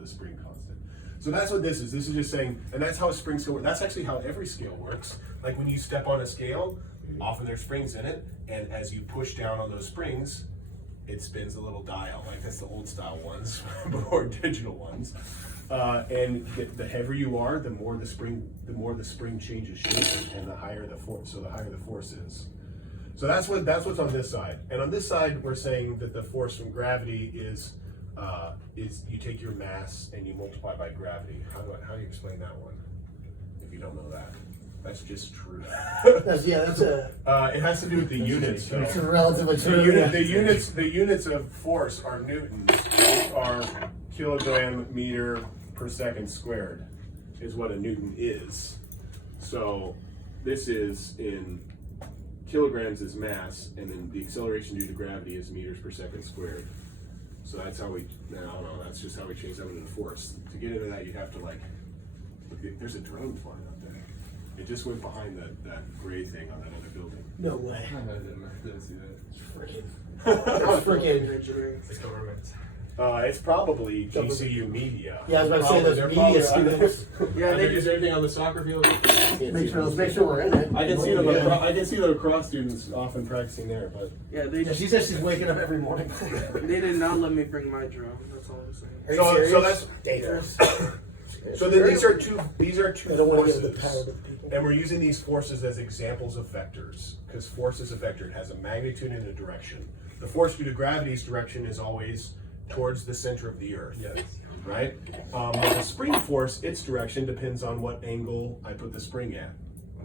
the spring constant. So that's what this is. This is just saying, and that's how a spring scale works. That's actually how every scale works. Like when you step on a scale, often there's springs in it, and as you push down on those springs, it spins a little dial. Like that's the old style ones, before digital ones. And the heavier you are, the more the spring changes shape, and the higher the force. So the higher the force is. So that's what's on this side. And on this side, we're saying that the force from gravity is you take your mass and you multiply by gravity. How do you explain that one? If you don't know that, that's just true. That's a. It has to do with the units. Though. It's relatively true. The units of force are newtons, are kilogram meter per second squared, is what a newton is. So this is in kilograms is mass, and then the acceleration due to gravity is meters per second squared. So that's how that's just how we change that into force. To get into that, you have to there's a drone flying up there. It just went behind that gray thing on that other building. No way. I didn't see that. It's freaking. It's government. It's probably GCU Media. Yeah, I was about to say They're those media probably- students. Yeah, is there anything on the soccer field? Let's make sure we're in it. I can see the lacrosse students often practicing there, but Yeah, Yeah, she says she's waking up every morning. they did not let me bring my drone. That's all I'm saying. Are you serious? so that's dangerous. so then these are two I don't want to give the power forces, to the people. and we're using these forces as examples of vectors because force is a vector. It has a magnitude and a direction. The force due to gravity's direction is always towards the center of the Earth. Yes. Right? But the spring force, its direction depends on what angle I put the spring at.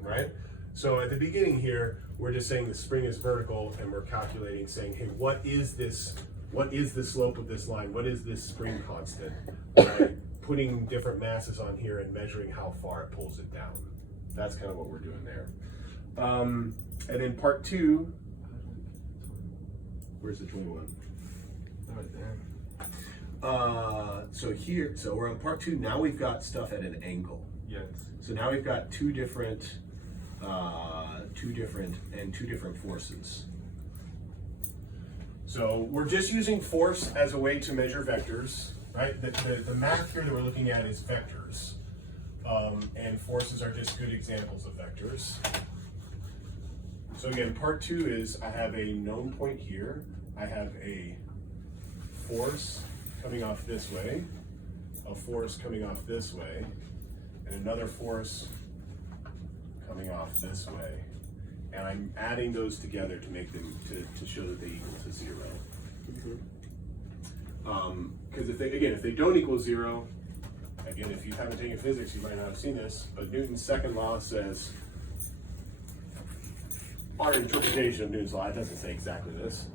Right? So at the beginning here, we're just saying the spring is vertical, and we're calculating, saying, hey, what is this? What is the slope of this line? What is this spring constant? Right? Putting different masses on here and measuring how far it pulls it down. That's kind of what we're doing there. And then part 2, where's the 21? Right there. So we're on part 2. Now we've got stuff at an angle. Yes. So now we've got two different forces. So we're just using force as a way to measure vectors, right? The math here that we're looking at is vectors, and forces are just good examples of vectors. So again, part 2 is I have a known point here. I have a force coming off this way, a force coming off this way, and another force coming off this way. And I'm adding those together to make them, to show that they equal to 0. Because if they don't equal 0, again, if you haven't taken physics, you might not have seen this, but Newton's second law says, our interpretation of Newton's law, it doesn't say exactly this,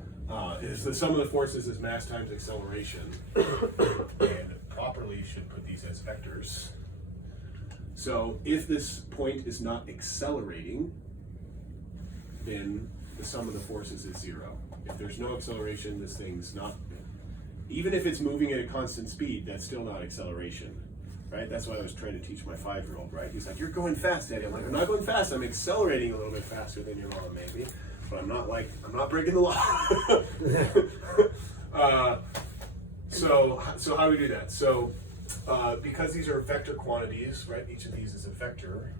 is the sum of the forces is mass times acceleration, and properly should put these as vectors. So if this point is not accelerating, then the sum of the forces is 0. If there's no acceleration, this thing's not, even if it's moving at a constant speed, that's still not acceleration, right? That's what I was trying to teach my 5-year-old, right? He's like, you're going fast, Daddy. I'm like, I'm not going fast, I'm accelerating a little bit faster than your mom, maybe. But I'm not breaking the law. So how do we do that? So because these are vector quantities, right? Each of these is a vector.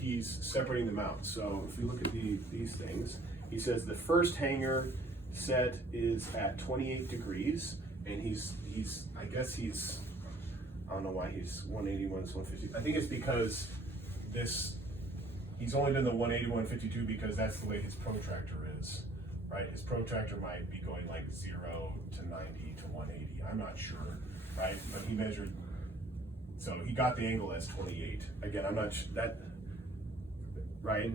He's separating them out. So if we look at these things, he says the first hanger set is at 28 degrees, and I don't know why he's 181 is 150. I think it's because he's only done the 180, 152 because that's the way his protractor is, right? His protractor might be going like 0 to 90 to 180. I'm not sure, right? But he measured, so he got the angle as 28. Again, I'm not sure that, right?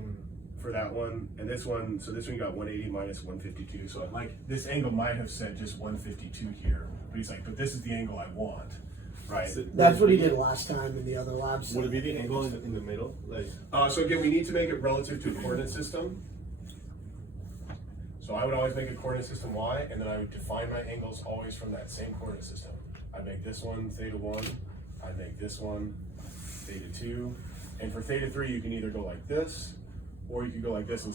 For that one, and this one, so this one got 180 minus 152. So like this angle might have said just 152 here, but he's like, but this is the angle I want. Right. That's what he did last time in the other labs. Would it be the angle in the middle? Like. So again, we need to make it relative to a coordinate system. So I would always make a coordinate system y, and then I would define my angles always from that same coordinate system. I'd make this one theta 1, I'd make this one theta 2, and for theta 3 you can either go like this, or you can go like this and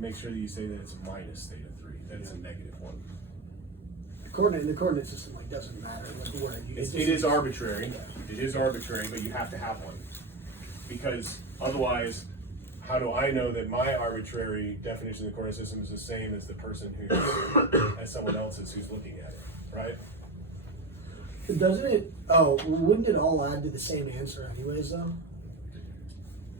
make sure that you say that it's minus theta 3, that it's a negative 1. the coordinate system like doesn't matter where you. It is arbitrary. It is arbitrary, but you have to have one. Because otherwise, how do I know that my arbitrary definition of the coordinate system is the same as the person who, as someone else's who's looking at it, right? Doesn't it? Oh, wouldn't it all add to the same answer anyways, though?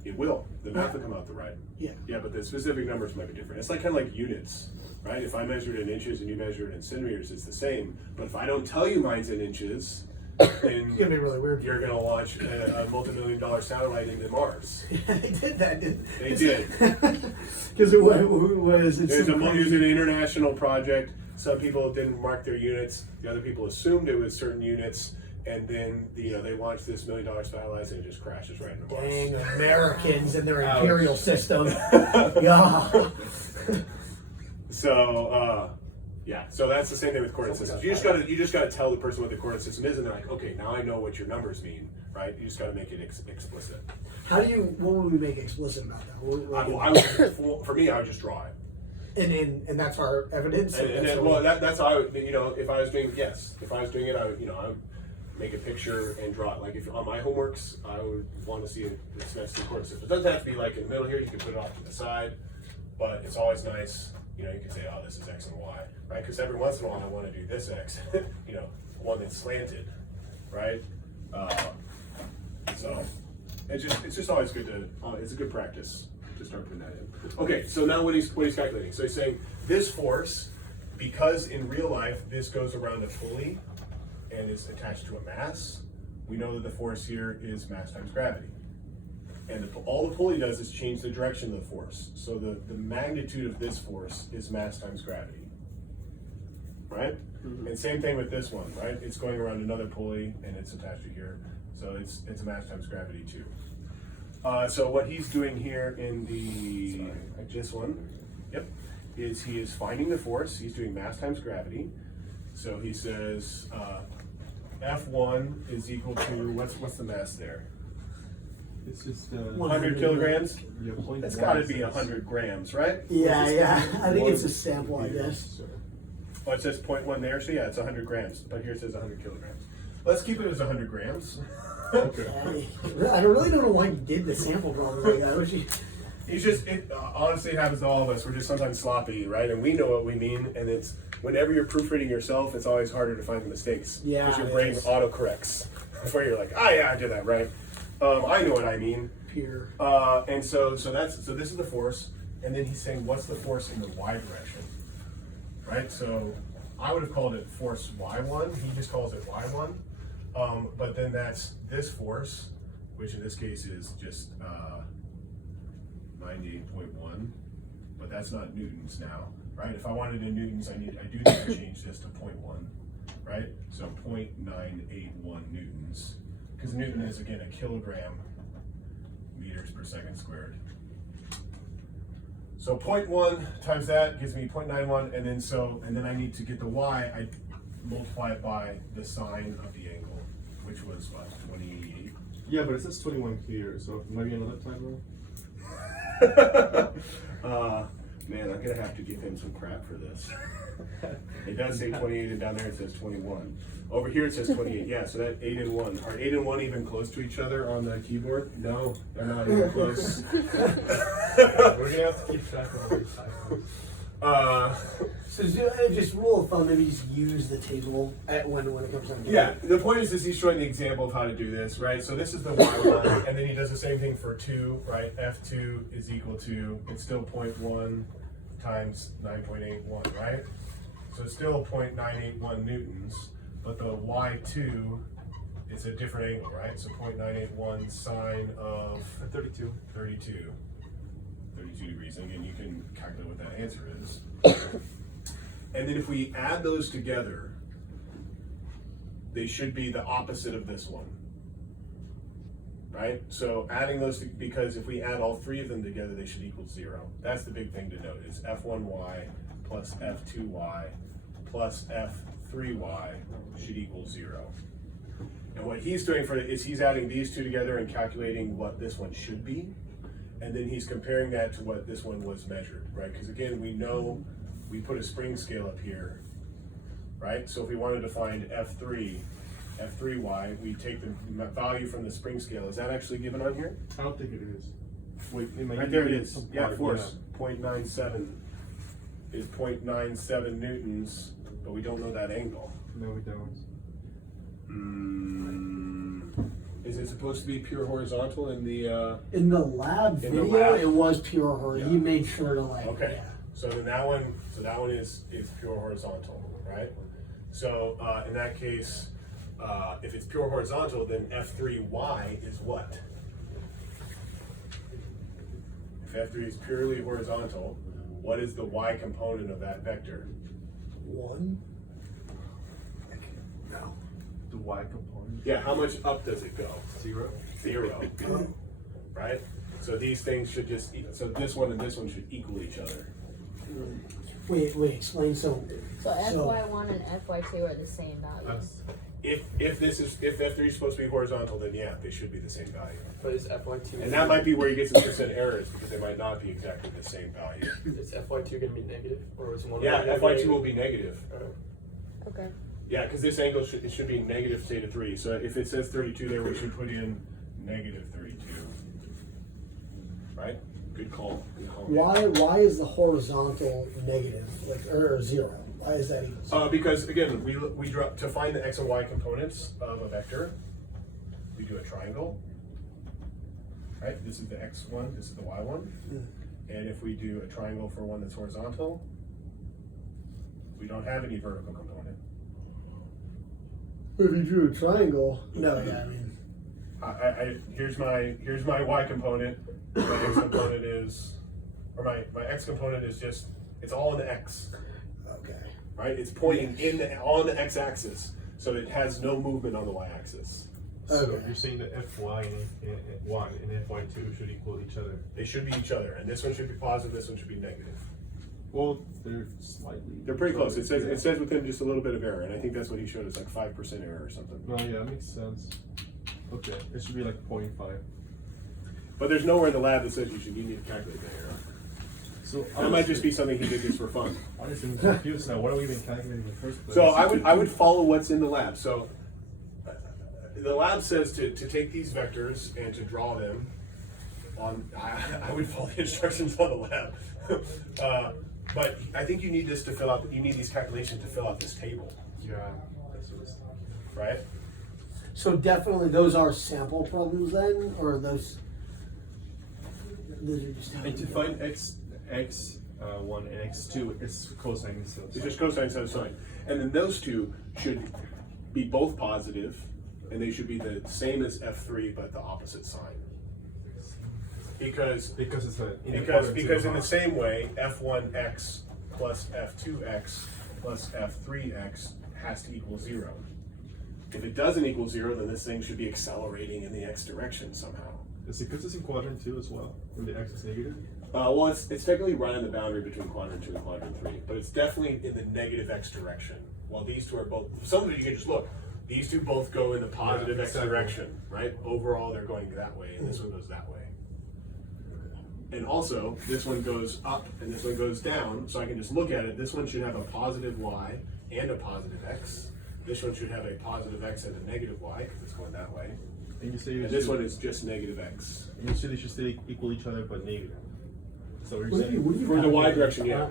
It will. The math will come out the right. Yeah. Yeah, but the specific numbers might be different. It's like kind of like units, right? If I measure it in inches and you measure it in centimeters, it's the same. But if I don't tell you mine's in inches, then It's gonna be really weird. you're gonna launch a multi-million-dollar satellite into Mars. Yeah, they did that, didn't They did. Because it was. It's It some was crazy- an international project. Some people didn't mark their units. The other people assumed it was certain units, and then they launched this $1 million satellite and it just crashes right into Mars. Dang Americans and their Ouch. imperial system. Yeah. So yeah, so that's the same thing with coordinate systems. You just gotta tell the person what the coordinate system is, and they're like, okay, now I know what your numbers mean, right? You just gotta make it explicit. What would we make explicit about that? For me, I would just draw it. And that's our evidence. And then, well, that's how I would, if I was doing it, I would make a picture and draw it. Like if on my homeworks, I would want to see this next to coordinate system. It doesn't have to be like in the middle here. You can put it off to the side, but it's always nice. You can say, oh, this is X and Y, right? Because every once in a while I want to do this X, one that's slanted, right? So it's just always good to, it's a good practice to start putting that in. Okay, so now what he's calculating. So he's saying this force, because in real life this goes around a pulley and is attached to a mass, we know that the force here is mass times gravity. And all the pulley does is change the direction of the force. So the magnitude of this force is mass times gravity, right? Mm-hmm. And same thing with this one, right? It's going around another pulley and it's attached to here. So it's a mass times gravity too. So what he's doing here in this one, is he is finding the force. He's doing mass times gravity. So he says F1 is equal to, what's the mass there? It's just 100 kilograms? Yeah, That's got to be 100 grams, right? Yeah. I think it's a sample, I guess. Oh, it says 0.1 there, so yeah, it's 100 grams. But here it says 100 kilograms. Let's keep it as 100 grams. Okay. I really don't know why you did the sample problem like that. Honestly, it happens to all of us. We're just sometimes sloppy, right? And we know what we mean, and it's whenever you're proofreading yourself, it's always harder to find the mistakes. Yeah, because your it brain is. autocorrects before you're like, yeah, I did that right. I know what I mean. Pure. And so this is the force, and then he's saying, what's the force in the y direction, right? So I would have called it force y1. He just calls it y1. But then that's this force, which in this case is just 98.1, but that's not newtons now, right? If I wanted in newtons, I do need to change this to 0.1, right? So 0.981 newtons, because newton is again a kilogram meters per second squared. So 0.1 times that gives me 0.91, and then I need to get the y. I multiply it by the sine of the angle, which was what, 28. Yeah, but it says 21 here, so maybe another typo. Man, I'm gonna have to give him some crap for this. It does say 28, and down there it says 21. Over here it says 28. Yeah, so that 8 and 1. Are 8 and 1 even close to each other on the keyboard? No, they're not even close. We're gonna have to keep track of all these typos. So just rule of thumb, maybe just use the table when it comes down to Yeah, the point is he's showing the example of how to do this, right? So this is the y1, and then he does the same thing for 2, right? F2 is equal to, it's still 0.1 times 9.81, right? So it's still 0.981 newtons, but the y2 is a different angle, right? So 0.981 sine of 32 degrees. And again, you can calculate what that answer is. And then if we add those together, they should be the opposite of this one, right? So adding those, because if we add all three of them together, they should equal 0. That's the big thing to note, is F1y plus F2y plus F3y should equal 0. And what he's doing is he's adding these two together and calculating what this one should be. And then he's comparing that to what this one was measured, right? Because again, we know we put a spring scale up here, right? So if we wanted to find F3y, we take the value from the spring scale. Is that actually given on here? I don't think it is. Wait, It might right be there it given is. some Yeah, part, force, 0.97 is 0.97 newtons, but we don't know that angle. No, we don't. Is it supposed to be pure horizontal in the, In the lab In the video, lab? it was pure horror. Yeah. He made sure to like. okay. Yeah. So then that one is pure horizontal, right? So, in that case, if it's pure horizontal, then F3y is what? If F3 is purely horizontal, what is the y component of that vector? 1. No. The y component. Yeah, how much up does it go? 0. 0. Right? So these things should just, so this one and this one should equal each other. Wait, explain. So FY1 and FY2 are the same values. If F3 is supposed to be horizontal, then yeah, they should be the same value. But is FY2? And that might be where you get some percent errors because they might not be exactly the same value. Is FY2 going to be negative, or is one? Yeah, negative? FY2 will be negative. Okay. Yeah, because this angle should be negative theta 3. So if it says 32 there, we should put in negative 32. Right? Good call. Good call. why is the horizontal negative, like or 0? Why is that equal? Because again, we draw to find the x and y components of a vector. We do a triangle. Right? This is the x one. This is the y one. And if we do a triangle for one that's horizontal, we don't have any vertical component. If you drew a triangle, no, yeah, I mean, Here's my y component. My x component is, or my x component is just, it's all in the x, okay. right? It's pointing on the x-axis, so it has no movement on the y-axis. So Okay. you're saying that Fy and y and Fy2 should equal each other? They should be each other, and this one should be positive, this one should be negative. Well, they're slightly. They're pretty close. It says within just a little bit of error, and I think that's what he showed us, like 5% error or something. No, yeah, that makes sense. Okay, it should be like 0.5. But there's nowhere in the lab that says you need to calculate the error. So That might just be something he did just for fun. honestly, I'm confused now. What are we even calculating in the first place? So I would follow what's in the lab. So the lab says to take these vectors and to draw them on. I would follow the instructions on the lab. But I think you need this to fill out. You need these calculations to fill out this table, Yeah, that's what it's. right? So definitely those are sample problems then, or those are just And to find x1 and x2, it's cosine instead of It's sine. just cosine instead of sine, and then those two should be both positive, and they should be the same as F3 but the opposite sign. Because Because it's a Because in the same way, F1x plus F2x plus F3x has to equal 0. If it doesn't equal 0, then this thing should be accelerating in the x direction somehow. Is it because it's in quadrant 2 as well, when the x is negative? Well, it's technically right on the boundary between quadrant 2 and quadrant 3, but it's definitely in the negative x direction. While these two are both, some of it you can just look, these two both go in the positive Yeah, x exactly. direction, right? Overall, they're going that way, and this one goes that way. And also, this one goes up and this one goes down, so I can just look at it. This one should have a positive y and a positive x. This one should have a positive x and a negative y, because it's going that way. And you say And this one is just negative x. And you say they should stay equal each other but negative. So what you're What do saying? you For the y calculate? direction, yeah.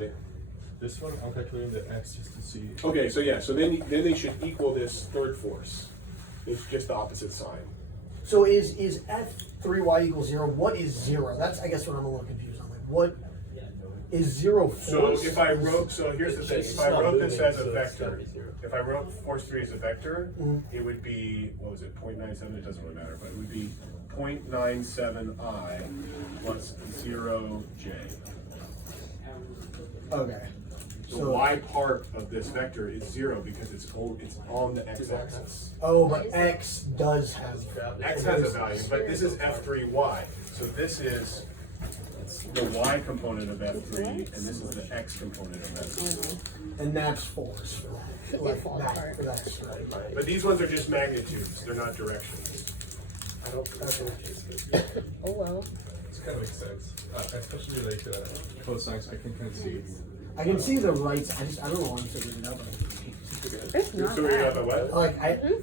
This one, I'm calculating the x just to see. Okay, so yeah, so then they should equal this third force. It's just the opposite sign. So is F3y equals 0? What is 0? That's I guess what I'm a little confused on. Like what is 0 force? So if I wrote, so here's the thing, It's if I not wrote this moving, as a so it's vector, gotta be 0. if I wrote force 3 as a vector, Mhm. it would be, what was it, 0.97, it doesn't really matter, but it would be 0.97i plus 0j. Okay. The So y part of this vector is 0 because it's on the x-axis. oh, but x does have X has a value, but this is F3y, so this is the y component of F3, and this is the x component of F3. and that's force for that. Like fall that apart. for that straight. But these ones are just magnitudes, they're not directions. I don't think Oh well. It kind of makes sense, especially like cosines. I can kind of see. I can see the right. I don't know why I'm so good at that, but I can see it. It's not So we got bad. the what? Like I, Mm-mm.